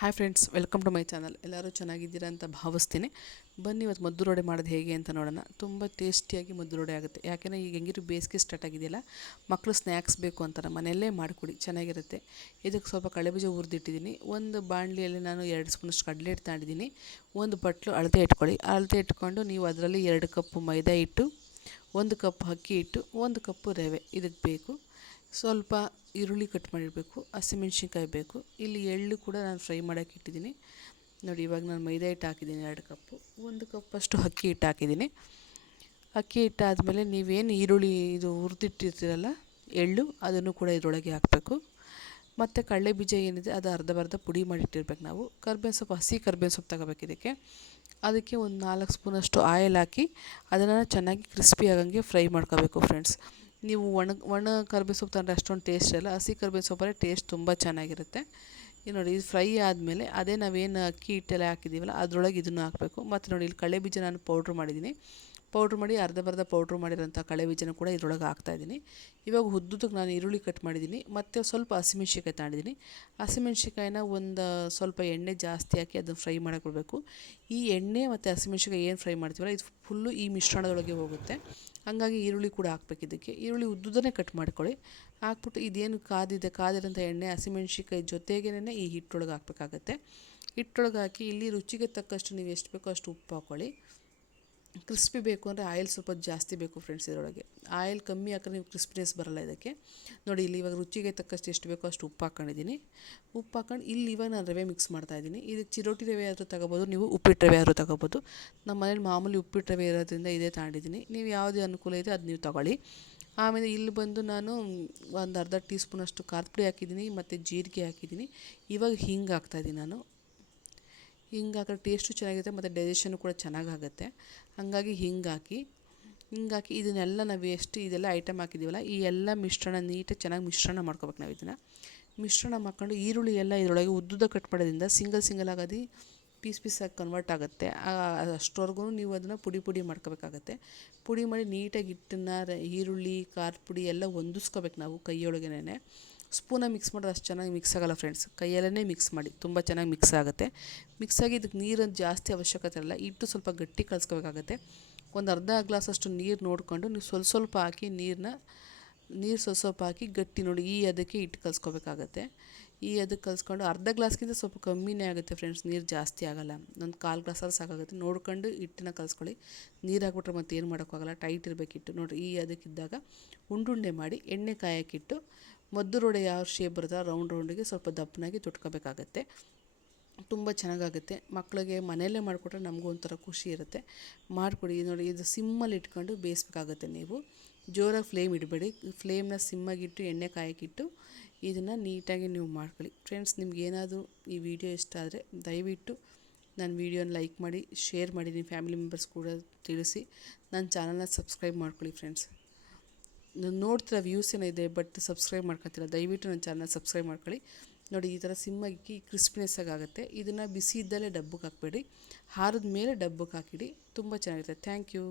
Hi friends welcome to my channel ಎಲ್ಲರೂ ಚೆನ್ನಾಗಿದ್ದೀರಾ ಅಂತ ಭಾವಿಸ್ತೀನಿ. ಬನ್ನಿ ಇವತ್ತು ಮದ್ದು ರೋಡೆ ಮಾಡೋದು ಹೇಗೆ ಅಂತ ನೋಡೋಣ. ತುಂಬ ಟೇಸ್ಟಿಯಾಗಿ ಮದ್ದು ರೋಡೆ ಆಗುತ್ತೆ. ಯಾಕೆಂದರೆ ಈಗ ಹೆಂಗಿರು ಬೇಸಿಗೆ ಸ್ಟಾರ್ಟ್ ಆಗಿದೆಯಲ್ಲ ಮಕ್ಕಳು ಸ್ನ್ಯಾಕ್ಸ್ ಬೇಕು ಅಂತಾರೆ. ಮನೆಯಲ್ಲೇ ಮಾಡಿಕೊಡಿ, ಚೆನ್ನಾಗಿರುತ್ತೆ. ಇದಕ್ಕೆ ಸ್ವಲ್ಪ ಕಳೆಬೀಜ ಹುರಿದಿಟ್ಟಿದ್ದೀನಿ. ಒಂದು ಬಾಣಲಿಯಲ್ಲಿ ನಾನು ಎರಡು ಸ್ಪೂನಷ್ಟು ಕಡಲೆ ಹಿಟ್ಟು ತಾಂಡಿದ್ದೀನಿ ಒಂದು ಬಟ್ಲು ಅಳತೆ ಇಟ್ಕೊಳ್ಳಿ. ಅಳತೆ ಇಟ್ಕೊಂಡು ನೀವು ಅದರಲ್ಲಿ ಎರಡು ಕಪ್ಪು ಮೈದಾ ಹಿಟ್ಟು, ಒಂದು ಕಪ್ ಅಕ್ಕಿ ಹಿಟ್ಟು, ಒಂದು ಕಪ್ಪು ರವೆ ಇದಕ್ಕೆ ಬೇಕು. ಸ್ವಲ್ಪ ಈರುಳ್ಳಿ ಕಟ್ ಮಾಡಿರಬೇಕು ಹಸಿಮೆಣ್ಸಿನ್ಕಾಯಿ ಬೇಕು. ಇಲ್ಲಿ ಎಳ್ಳು ಕೂಡ ನಾನು ಫ್ರೈ ಮಾಡೋಕೆ ಇಟ್ಟಿದ್ದೀನಿ. ನೋಡಿ, ಇವಾಗ ನಾನು ಮೈದಾ ಹಿಟ್ಟು ಹಾಕಿದ್ದೀನಿ, ಎರಡು ಕಪ್ಪು. ಒಂದು ಕಪ್ಪಷ್ಟು ಅಕ್ಕಿ ಹಿಟ್ಟು ಹಾಕಿದ್ದೀನಿ. ಅಕ್ಕಿ ಹಿಟ್ಟು ಆದಮೇಲೆ ನೀವೇನು ಈರುಳ್ಳಿ ಇದು ಹುರಿದಿಟ್ಟಿರ್ತೀರಲ್ಲ, ಎಳ್ಳು, ಅದನ್ನು ಕೂಡ ಇದರೊಳಗೆ ಹಾಕಬೇಕು. ಮತ್ತು ಕಡಲೆ ಬೀಜ ಏನಿದೆ, ಅದು ಅರ್ಧ ಬರ್ಧ ಪುಡಿ ಮಾಡಿಟ್ಟಿರ್ಬೇಕು ನಾವು. ಕರ್ಬೇವಿನ ಸೊಪ್ಪು, ಹಸಿ ಕರ್ಬೇವಿನ ಸೊಪ್ಪು ತಗೋಬೇಕು ಇದಕ್ಕೆ. ಅದಕ್ಕೆ ಒಂದು ನಾಲ್ಕು ಸ್ಪೂನಷ್ಟು ಆಯಿಲ್ ಹಾಕಿ, ಅದನ್ನು ಚೆನ್ನಾಗಿ ಕ್ರಿಸ್ಪಿ ಆಗಂಗೆ ಫ್ರೈ ಮಾಡ್ಕೋಬೇಕು, ಫ್ರೆಂಡ್ಸ್. ನೀವು ಒಣ ಒಣ ಕರ್ಬೇವು ಸೊಪ್ಪು ತಂದರೆ ಅಷ್ಟೊಂದು ಟೇಸ್ಟ್ ಇರಲ್ಲ. ಹಸಿ ಕರ್ಬೇವು ಸೊಪ್ಪಲ್ಲೇ ಟೇಸ್ಟ್ ತುಂಬ ಚೆನ್ನಾಗಿರುತ್ತೆ. ಈಗ ನೋಡಿ, ಇದು ಫ್ರೈ ಆದಮೇಲೆ ಅದೇ ನಾವೇನು ಅಕ್ಕಿ, ಹಿಟ್ಟೆಲ್ಲ ಹಾಕಿದ್ದೀವಲ್ಲ, ಅದರೊಳಗೆ ಇದನ್ನು ಹಾಕಬೇಕು. ಮತ್ತು ನೋಡಿ, ಇಲ್ಲಿ ಕಳೆ ಬೀಜ ನಾನು ಪೌಡ್ರ್ ಮಾಡಿದ್ದೀನಿ. ಪೌಡ್ರ್ ಮಾಡಿ ಅರ್ಧ ಬರ್ಧ ಪೌಡ್ರ್ ಮಾಡಿರೋಂಥ ಕಳೆ ಬೀಜನ ಕೂಡ ಇದರೊಳಗೆ ಹಾಕ್ತಾಯಿದ್ದೀನಿ ಇವಾಗ ಉದ್ದುದಕ್ಕೆ ನಾನು ಈರುಳ್ಳಿ ಕಟ್ ಮಾಡಿದ್ದೀನಿ. ಮತ್ತು ಸ್ವಲ್ಪ ಹಸಿಮೆಣ್ಸಿಕಾಯಿ ತಗೊಂಡಿದ್ದೀನಿ. ಹಸಿಮೆಣ್ಸಿಕಾಯಿನ ಒಂದು ಸ್ವಲ್ಪ ಎಣ್ಣೆ ಜಾಸ್ತಿ ಹಾಕಿ ಅದನ್ನು ಫ್ರೈ ಮಾಡಕ್ಕೆ ಈ ಎಣ್ಣೆ ಮತ್ತು ಹಸಿಮೆಣ್ಸಿಕಾಯಿ ಏನು ಫ್ರೈ ಮಾಡ್ತೀವಲ್ಲ, ಇದು ಫುಲ್ಲು ಈ ಮಿಶ್ರಣದೊಳಗೆ ಹೋಗುತ್ತೆ. ಹಾಗಾಗಿ ಈರುಳ್ಳಿ ಕೂಡ ಹಾಕ್ಬೇಕು ಇದಕ್ಕೆ. ಈರುಳ್ಳಿ ಉದ್ದುದನ್ನೇ ಕಟ್ ಮಾಡ್ಕೊಳ್ಳಿ. ಹಾಕ್ಬಿಟ್ಟು ಇದೇನು ಕಾದಿದೆ, ಕಾದಿರೋಂಥ ಎಣ್ಣೆ ಹಸಿಮೆಣ್ಸಿಕಾಯಿ ಜೊತೆಗೇನೆ ಈ ಹಿಟ್ಟೊಳಗೆ ಹಾಕ್ಬೇಕಾಗತ್ತೆ. ಹಿಟ್ಟೊಳಗೆ ಹಾಕಿ ಇಲ್ಲಿ ರುಚಿಗೆ ತಕ್ಕಷ್ಟು ನೀವು ಎಷ್ಟು ಬೇಕೋ ಅಷ್ಟು ಉಪ್ಪು ಹಾಕ್ಕೊಳ್ಳಿ ಕ್ರಿಸ್ಪಿ ಬೇಕು ಅಂದರೆ ಆಯಿಲ್ ಸ್ವಲ್ಪ ಜಾಸ್ತಿ ಬೇಕು ಫ್ರೆಂಡ್ಸ್ ಇದರೊಳಗೆ. ಆಯಿಲ್ ಕಮ್ಮಿ ಹಾಕಿದ್ರೆ ನೀವು ಕ್ರಿಸ್ಪಿನೆಸ್ ಬರಲ್ಲ ಇದಕ್ಕೆ. ನೋಡಿ, ಇಲ್ಲಿ ಇವಾಗ ರುಚಿಗೆ ತಕ್ಕಷ್ಟು ಎಷ್ಟು ಬೇಕೋ ಅಷ್ಟು ಉಪ್ಪು ಹಾಕೊಂಡಿದ್ದೀನಿ. ಉಪ್ಪು ಹಾಕೊಂಡು ಇಲ್ಲಿ ಇವಾಗ ನಾನು ರವೆ ಮಿಕ್ಸ್ ಮಾಡ್ತಾಯಿದ್ದೀನಿ ಇದಕ್ಕೆ ಚಿರೋಟಿ ರವೆ ಆದರೂ ತಗೋಬೋದು, ನೀವು ಉಪ್ಪಿಟ್ಟು ರವೆ ಆದರೂ ತಗೋಬೋದು. ನಮ್ಮ ಮನೇಲಿ ಮಾಮೂಲಿ ಉಪ್ಪಿಟ್ಟು ರವೆ ಇರೋದ್ರಿಂದ ಇದೇ ತಗೊಂಡಿದ್ದೀನಿ. ನೀವು ಯಾವುದೇ ಅನುಕೂಲ ಇದೆ ಅದು ನೀವು ತಗೊಳ್ಳಿ. ಆಮೇಲೆ ಇಲ್ಲಿ ಬಂದು ನಾನು ಒಂದು ಅರ್ಧ ಟೀ ಸ್ಪೂನಷ್ಟು ಖಾರದ ಪುಡಿ ಹಾಕಿದ್ದೀನಿ, ಮತ್ತು ಜೀರಿಗೆ ಹಾಕಿದ್ದೀನಿ. ಇವಾಗ ಹಿಂಗೆ ಹಾಕ್ತಾಯಿದ್ದೀನಿ ನಾನು. ಹಿಂಗೆ ಹಾಕಿದ್ರೆ ಟೇಸ್ಟು ಚೆನ್ನಾಗಿರುತ್ತೆ, ಮತ್ತು ಡೈಜೆಷನು ಕೂಡ ಚೆನ್ನಾಗಾಗುತ್ತೆ. ಹಾಗಾಗಿ ಹಿಂಗೆ ಹಾಕಿ ಹಿಂಗೆ ಹಾಕಿ ಇದನ್ನೆಲ್ಲ ನಾವು ಎಷ್ಟು ಇದೆಲ್ಲ ಐಟಮ್ ಹಾಕಿದ್ದೀವಲ್ಲ ಈ ಎಲ್ಲ ಮಿಶ್ರಣ ನೀಟಾಗಿ ಚೆನ್ನಾಗಿ ಮಿಶ್ರಣ ಮಾಡ್ಕೋಬೇಕು ನಾವು ಇದನ್ನು. ಮಿಶ್ರಣ ಮಾಡ್ಕೊಂಡು ಈರುಳ್ಳಿ ಎಲ್ಲ ಇದರೊಳಗೆ ಉದ್ದುದ ಕಟ್ ಮಾಡೋದ್ರಿಂದ ಸಿಂಗಲ್ ಸಿಂಗಲ್ ಆಗೋದು ಪೀಸ್ ಪೀಸಾಗಿ ಕನ್ವರ್ಟ್ ಆಗುತ್ತೆ. ಅಷ್ಟವರೆಗೂ ನೀವು ಅದನ್ನು ಪುಡಿ ಪುಡಿ ಮಾಡ್ಕೋಬೇಕಾಗತ್ತೆ. ಪುಡಿ ಮಾಡಿ ನೀಟಾಗಿ ಹಿಟ್ಟನ್ನು, ಈರುಳ್ಳಿ ಖಾರದ ಪುಡಿ ಎಲ್ಲ ಹೊಂದಿಸ್ಕೋಬೇಕು ನಾವು ಕೈಯೊಳಗೇನೆ ಸ್ಪೂನಾಗಿ ಮಿಕ್ಸ್ ಮಾಡಿದ್ರೆ ಅಷ್ಟು ಚೆನ್ನಾಗಿ ಮಿಕ್ಸ್ ಆಗೋಲ್ಲ ಫ್ರೆಂಡ್ಸ್ ಕೈಯಲ್ಲೇ ಮಿಕ್ಸ್ ಮಾಡಿ, ತುಂಬ ಚೆನ್ನಾಗಿ ಮಿಕ್ಸ್ ಆಗುತ್ತೆ. ಮಿಕ್ಸ್ ಆಗಿ ಇದಕ್ಕೆ ನೀರನ್ನು ಜಾಸ್ತಿ ಅವಶ್ಯಕತೆ ಇರಲ್ಲ ಇಟ್ಟು ಸ್ವಲ್ಪ ಗಟ್ಟಿ ಕಲಿಸ್ಕೋಬೇಕಾಗತ್ತೆ ಒಂದು ಅರ್ಧ ಗ್ಲಾಸಷ್ಟು ನೀರು ನೋಡಿಕೊಂಡು ನೀವು ಸ್ವಲ್ಪ ಸ್ವಲ್ಪ ಹಾಕಿ ನೀರನ್ನ ನೀರು ಸ್ವಲ್ಪ ಸ್ವಲ್ಪ ಹಾಕಿ ಗಟ್ಟಿ ನೋಡಿ ಈ ಅದಕ್ಕೆ ಇಟ್ಟು ಕಲಿಸ್ಕೋಬೇಕಾಗತ್ತೆ ಈ ಅದಕ್ಕೆ ಕಲಿಸ್ಕೊಂಡು ಅರ್ಧ ಗ್ಲಾಸ್ಗಿಂತ ಸ್ವಲ್ಪ ಕಮ್ಮಿನೇ ಆಗುತ್ತೆ ಫ್ರೆಂಡ್ಸ್ ನೀರು ಜಾಸ್ತಿ ಆಗೋಲ್ಲ. ಒಂದು ಕಾಲು ಗ್ಲಾಸಾದ್ರೂ ಸಾಕಾಗುತ್ತೆ. ನೋಡ್ಕೊಂಡು ಹಿಟ್ಟನ್ನ ಕಲಿಸ್ಕೊಳ್ಳಿ ನೀರು ಹಾಕ್ಬಿಟ್ರೆ ಮತ್ತೆ ಏನು ಮಾಡೋಕ್ಕಾಗಲ್ಲ ಟೈಟ್ ಇರಬೇಕಿಟ್ಟು ನೋಡಿರಿ, ಈ ಅದಕ್ಕಿದ್ದಾಗ ಉಂಡುಂಡೆ ಮಾಡಿ ಎಣ್ಣೆ ಕಾಯಕ್ಕಿಟ್ಟು ಮದ್ದು ರೋಡೆ ಯಾವ ಶೇಪ್ ರೌಂಡ್ ರೌಂಡಿಗೆ ಸ್ವಲ್ಪ ದಪ್ಪನಾಗಿ ತೊಟ್ಕೋಬೇಕಾಗತ್ತೆ. ತುಂಬ ಚೆನ್ನಾಗಾಗುತ್ತೆ. ಮಕ್ಕಳಿಗೆ ಮನೆಯಲ್ಲೇ ಮಾಡಿಕೊಟ್ರೆ ನಮಗೂ ಒಂಥರ ಖುಷಿ ಇರುತ್ತೆ. ಮಾಡಿಕೊಡಿ ನೋಡಿ, ಇದು ಸಿಮ್ಮಲ್ಲಿ ಇಟ್ಕೊಂಡು ಬೇಯಿಸ್ಬೇಕಾಗತ್ತೆ ನೀವು. ಜೋರಾಗಿ ಫ್ಲೇಮ್ ಇಡಬೇಡಿ. ಫ್ಲೇಮ್ನ ಸಿಮ್ಮಾಗಿಟ್ಟು ಎಣ್ಣೆ ಕಾಯಕ್ಕಿಟ್ಟು ಇದನ್ನು ನೀಟಾಗಿ ನೀವು ಮಾಡ್ಕೊಳ್ಳಿ. ಫ್ರೆಂಡ್ಸ್ ನಿಮ್ಗೆ ಏನಾದರೂ ಈ ವಿಡಿಯೋ ಇಷ್ಟ ಆದರೆ ದಯವಿಟ್ಟು ನನ್ನ ವಿಡಿಯೋನ ಲೈಕ್ ಮಾಡಿ ಶೇರ್ ಮಾಡಿ, ನಿಮ್ಮ ಫ್ಯಾಮಿಲಿ ಮೆಂಬರ್ಸ್ ಕೂಡ ತಿಳಿಸಿ. ನನ್ನ ಚಾನಲ್ನ ಸಬ್ಸ್ಕ್ರೈಬ್ ಮಾಡ್ಕೊಳ್ಳಿ ಫ್ರೆಂಡ್ಸ್ ನೋಡ್ತಿರೋ ವ್ಯೂಸ್ ಏನಿದೆ ಬಟ್ ಸಬ್ಸ್ಕ್ರೈಬ್ ಮಾಡ್ಕೊತಿಲ್ಲ ದಯವಿಟ್ಟು ನನ್ನ ಚಾನಲ್ ಸಬ್ಸ್ಕ್ರೈಬ್ ಮಾಡ್ಕೊಳ್ಳಿ. ನೋಡಿ, ಈ ಥರ ಸಿಮ್ಮಾಗಿ ಕ್ರಿಸ್ಪಿನೆಸ್ ಆಗುತ್ತೆ. ಇದನ್ನು ಬಿಸಿ ಇದ್ದಲ್ಲೇ ಡಬ್ಬಕ್ಕೆ ಹಾಕಬೇಡಿ. ಹಾರದ ಮೇಲೆ ಡಬ್ಬಕ್ಕೆ ಹಾಕಿಡಿ. ತುಂಬ ಚೆನ್ನಾಗಿರುತ್ತೆ. Thank you